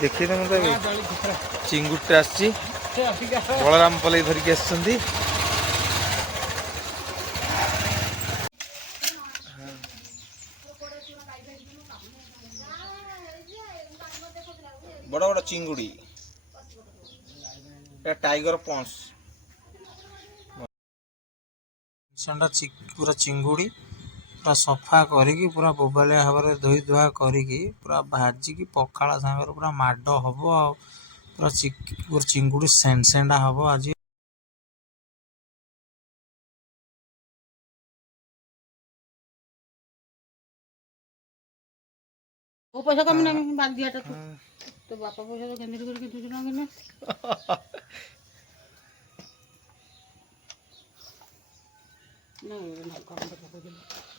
देखिए तो मतलब चिंगुटे आसी बलराम पलई धरिकी आसछंती बड़ बड़ चिंगुड़ी टाइगर पॉन्स पूरा चिंगुड़ी पूरा सफा करिकी पूरा बोबालिया भाव में धोई धुआ करिकी पूरा भाजिकी पखाଳ सागर पूरा माड हम पूरा चिंगुड़ी सेंडा हम आज वो पैसा कम ना बात दिया था तो बापा पैसा तो केंद्र करके तुझे ना ना ना काम तो